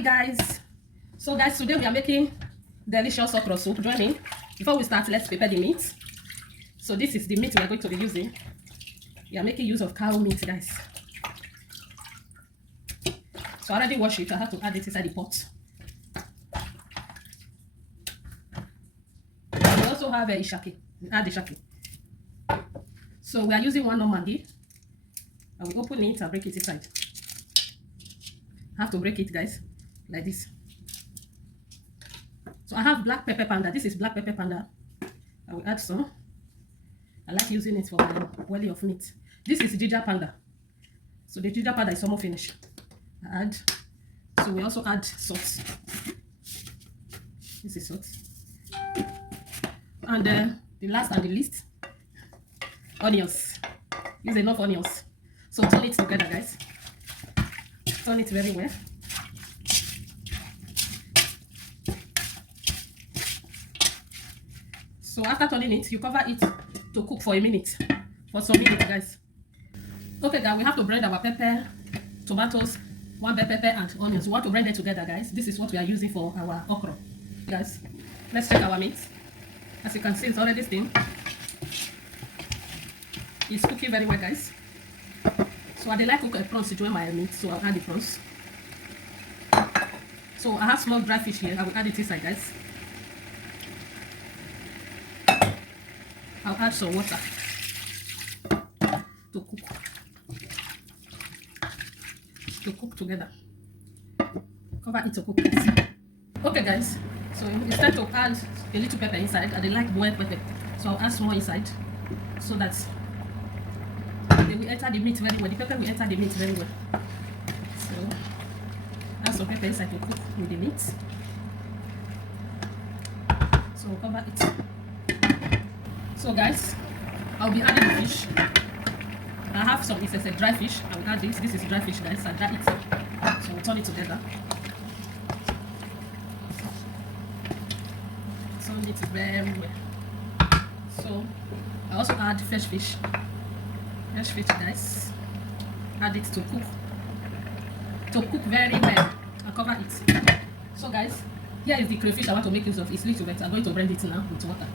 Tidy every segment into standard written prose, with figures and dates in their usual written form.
Hi guys. So guys, today we are making delicious okra soup. Join me. Before we start, let's prepare the meat. So this is the meat we are going to be using. We are making use of cow meat, guys. So I already washed it. I have to add it inside the pot. We also have a ishaki. We add the ishaki. So we are using one Maggi. I will open it and break it inside. I have to break it, guys, like this. So I have black pepper powder. This is black pepper powder. I will add some. I like using it for my belly of meat. This is ginger powder. So the ginger powder is almost finished. I add. So we also add salt. This is salt. And the last and the least, onions. Use enough onions. So turn it together, guys. Turn it very well. So after turning it, you cover it to cook for a minute. For some minutes, guys. Okay, guys, we have to blend our pepper, tomatoes, one bell pepper, and onions. We want to blend it together, guys. This is what we are using for our okra. Guys, let's check our meat. As you can see, it's already steamed. It's cooking very well, guys. So I like cook prawns to join my meat, so I'll add the prawns. So I have small dry fish here. I will add it inside, guys. I'll add some water to cook together. Cover it to cook, guys. Okay, guys. So it's time to add a little pepper inside. I like boiled pepper, so I'll add some more inside, so that they will enter the meat very well. The pepper will enter the meat very well. So add some pepper inside to cook with the meat. So cover it. So guys, I'll be adding the fish. I have some, it's a dry fish. I will add this. This is dry fish, guys. I dry it. So we'll turn it together. Turn it very well. So I also add fresh fish. Fresh fish, guys. Add it to cook. To cook very well. I'll cover it. So guys, here is the crayfish I want to make use of. It's little bit. I'm going to blend it now with water.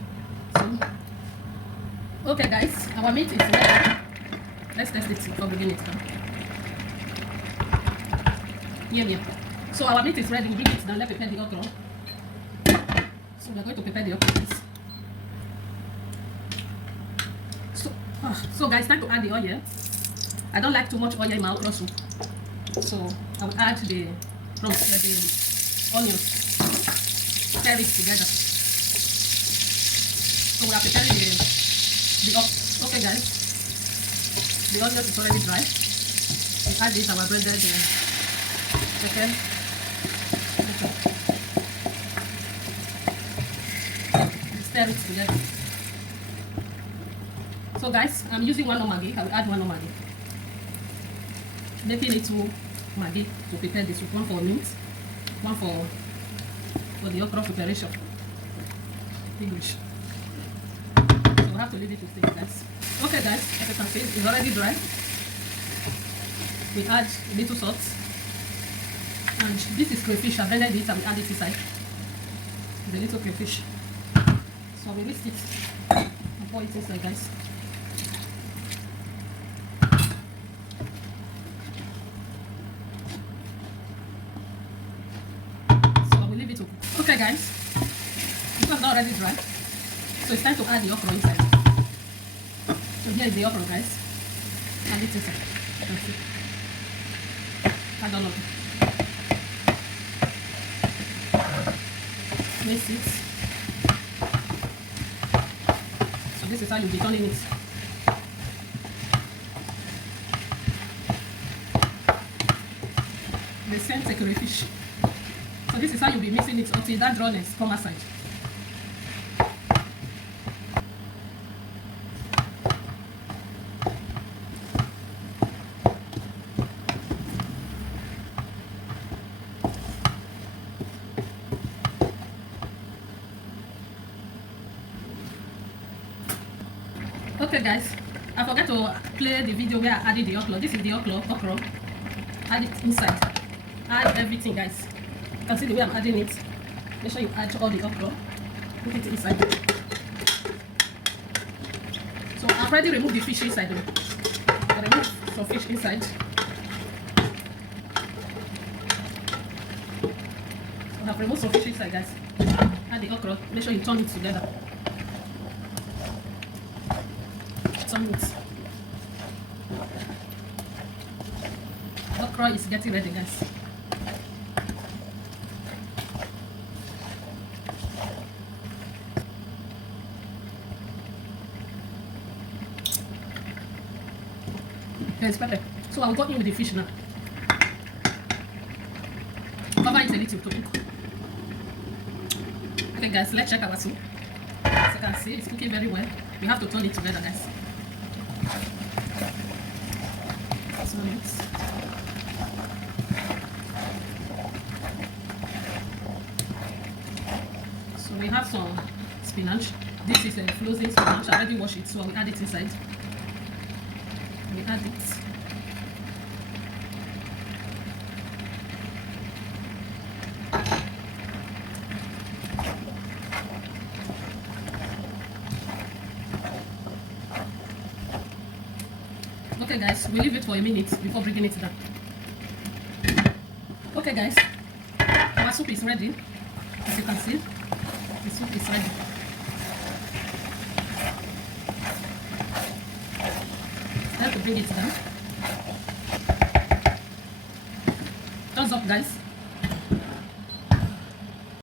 So okay, guys, our meat is ready. Let's test it before bringing it down. Yeah. So our meat is ready. We bring it down. Let's prepare the okra. So we're going to prepare the okra, guys. So guys, time to add the oil. I don't like too much oil in my okra soup, so I will add the onions. Stir it together. So we are preparing the okra. Okay, guys, the onions is already dry. We add this our blended pepper. Stir it together. So guys, I'm using one Maggi. I will add one Maggi. Making it 2 Maggi to prepare the soup. One for meat, one for the okra preparation. English. So we have to leave it to steam, guys. Okay, guys, as you can see, it's already dry. We add a little salt. And this is crayfish. I blended it and we add it inside. The little crayfish. So we whisk it and pour it inside, guys. Okay, guys, this one's already dry, so it's time to add the okra inside. So here is the okra, guys. Add it inside. You can see. Add all of it. Mix it. So this is how you'll be turning it. The same crayfish. So this is how you'll be mixing it until that dryness come aside. Okay, guys, I forgot to play the video where I added the okra. This is the okra. Add it inside. Add everything, guys. You can see the way I'm adding it. Make sure you add all the okra. Put it inside. So I've already removed the fish inside. I removed some fish inside. So I've removed some fish inside, guys. Add the okra. Make sure you turn it together. Turn it. Okra is getting ready, guys. Okay, it's perfect. So I'll go in with the fish now. Cover it a little to cook. Okay, guys, let's check our soup. As you can see, it's cooking very well. We have to turn it together, guys. Turn it. So we have some spinach. This is a frozen spinach. I already washed it, so I will add it inside. We add it. Okay, guys, we leave it for a minute before bringing it down. Okay, guys, our soup is ready. As you can see, the soup is ready. It's time to bring it down. Thumbs up, guys.